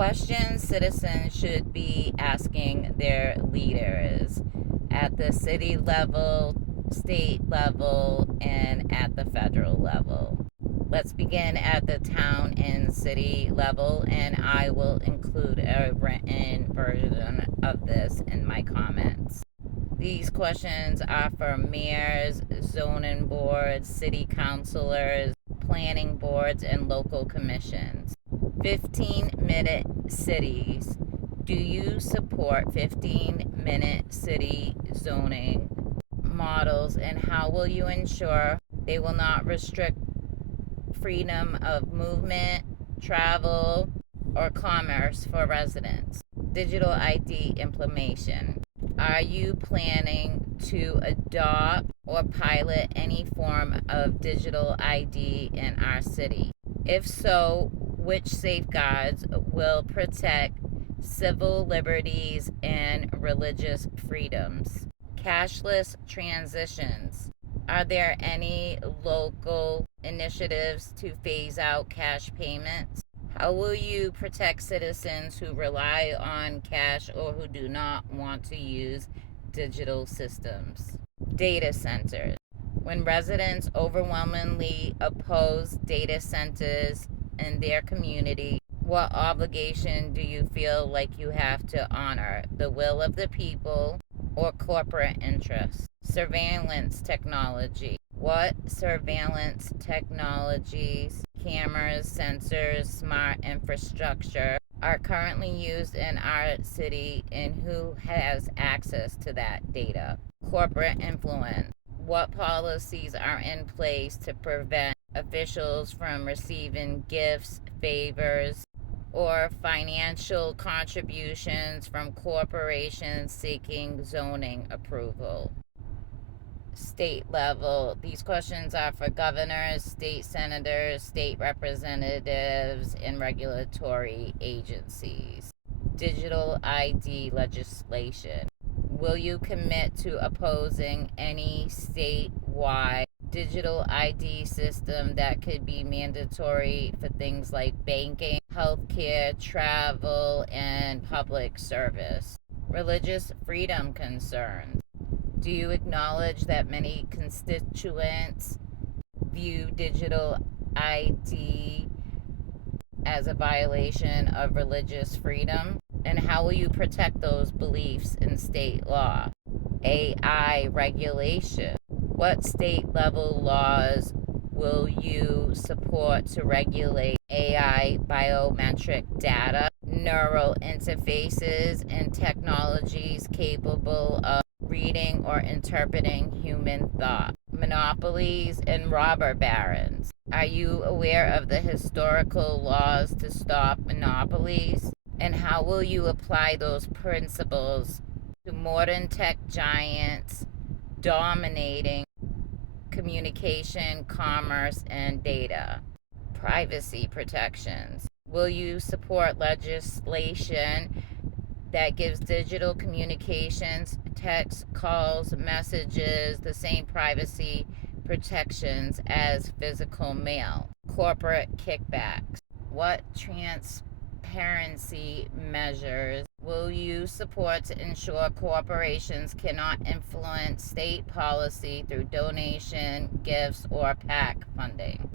Questions citizens should be asking their leaders at the city level, state level, and at the federal level. Let's begin at the town and city level, and I will include a written version of this in my comments. These questions are for mayors, zoning boards, city councilors, planning boards, and local commissions. 15-minute cities. Do you support 15-minute city zoning models, and how will you ensure they will not restrict freedom of movement, travel, or commerce for residents? Digital ID implementation. Are you planning to adopt or pilot any form of digital ID in our city? If so, which safeguards will protect civil liberties and religious freedoms? Cashless transitions. Are there any local initiatives to phase out cash payments? How will you protect citizens who rely on cash or who do not want to use digital systems? Data centers. When residents overwhelmingly oppose data centers in their community, what obligation do you feel like you have to honor? The will of the people or corporate interests? Surveillance technology. What surveillance technologies, cameras, sensors, smart infrastructure are currently used in our city, and who has access to that data? Corporate influence. What policies are in place to prevent officials from receiving gifts, favors, or financial contributions from corporations seeking zoning approval? State level. These questions are for governors, state senators, state representatives, and regulatory agencies. Digital ID legislation. Will you commit to opposing any statewide digital ID system that could be mandatory for things like banking, healthcare, travel, and public service? Religious freedom concerns. Do you acknowledge that many constituents view digital ID as a violation of religious freedom? And how will you protect those beliefs in state law? AI regulation. What state level laws will you support to regulate AI biometric data, neural interfaces, and technologies capable of reading or interpreting human thought? Monopolies and robber barons. Are you aware of the historical laws to stop monopolies? And how will you apply those principles to modern tech giants dominating communication, commerce, and data? Privacy protections. Will you support legislation that gives digital communications, text, calls, messages, the same privacy protections as physical mail? Corporate kickbacks. What transparency measures will you support to ensure corporations cannot influence state policy through donation, gifts, or PAC funding?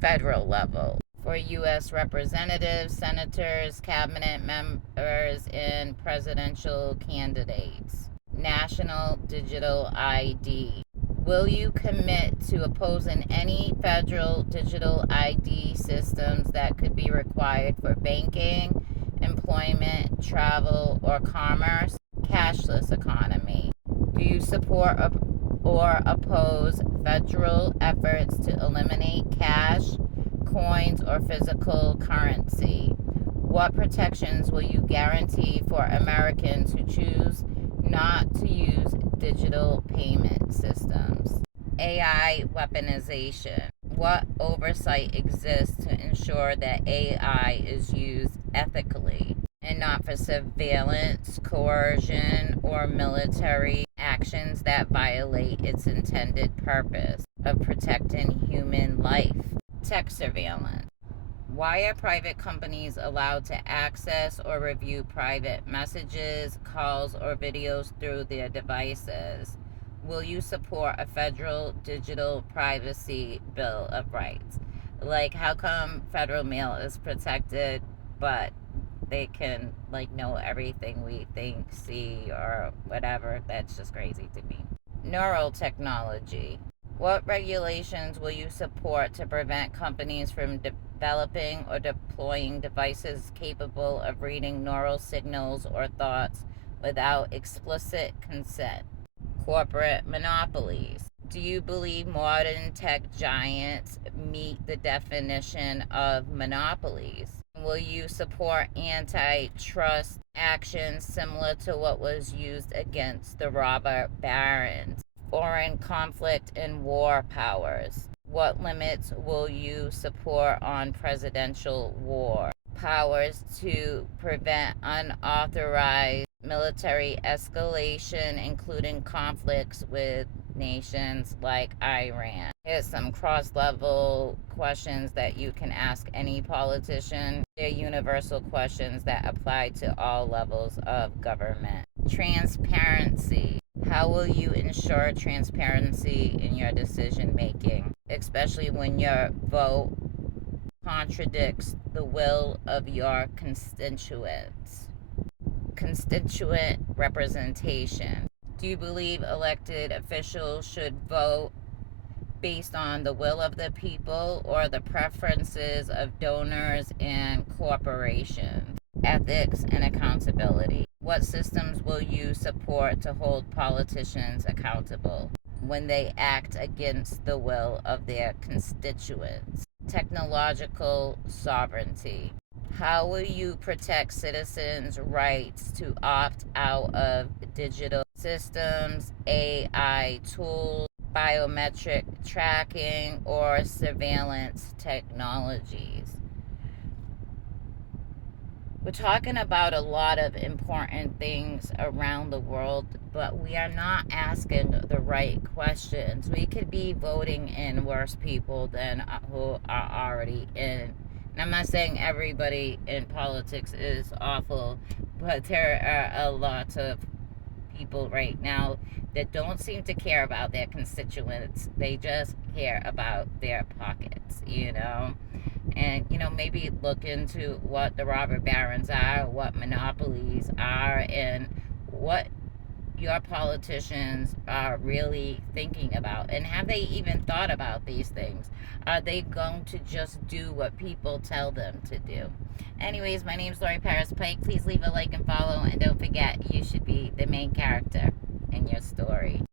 Federal level. For U.S. representatives, senators, cabinet members, and presidential candidates. National digital ID. Will you commit to opposing any federal digital ID systems that could be required for banking, employment, travel, or commerce? Cashless economy. Do you support or oppose federal efforts to eliminate cash, coins, or physical currency? What protections will you guarantee for Americans who choose not to use digital payment systems? AI weaponization. What oversight exists to ensure that AI is used ethically and not for surveillance, coercion, or military actions that violate its intended purpose of protecting human life? Tech surveillance. Why are private companies allowed to access or review private messages, calls, or videos through their devices? Will you support a federal digital privacy bill of rights? Like, how come federal mail is protected, but they can, like, know everything we think, see, or whatever? That's just crazy to me. Neural technology. What regulations will you support to prevent companies from developing or deploying devices capable of reading neural signals or thoughts without explicit consent? Corporate monopolies. Do you believe modern tech giants meet the definition of monopolies? Will you support antitrust actions similar to what was used against the robber barons? Foreign conflict and war powers. What limits will you support on presidential war? Powers to prevent unauthorized military escalation, including conflicts with nations like Iran. Here's some cross level questions that you can ask any politician. They're universal questions that apply to all levels of government. Transparency. How will you ensure transparency in your decision making, especially when your vote contradicts the will of your constituents? Constituent representation. Do you believe elected officials should vote based on the will of the people or the preferences of donors and corporations? Ethics and accountability. What systems will you support to hold politicians accountable when they act against the will of their constituents? Technological sovereignty. How will you protect citizens' rights to opt out of digital systems, AI tools, biometric tracking, or surveillance technologies? We're talking about a lot of important things around the world, but we are not asking the right questions. We could be voting in worse people than who are already in. And I'm not saying everybody in politics is awful, but there are a lot of people right now that don't seem to care about their constituents. They just care about their pockets, you know? And, you know, maybe look into what the robber barons are, what monopolies are, and what your politicians are really thinking about. And have they even thought about these things? Are they going to just do what people tell them to do? Anyways, my name is Lori Paris Pike. Please leave a like and follow. And don't forget, you should be the main character in your story.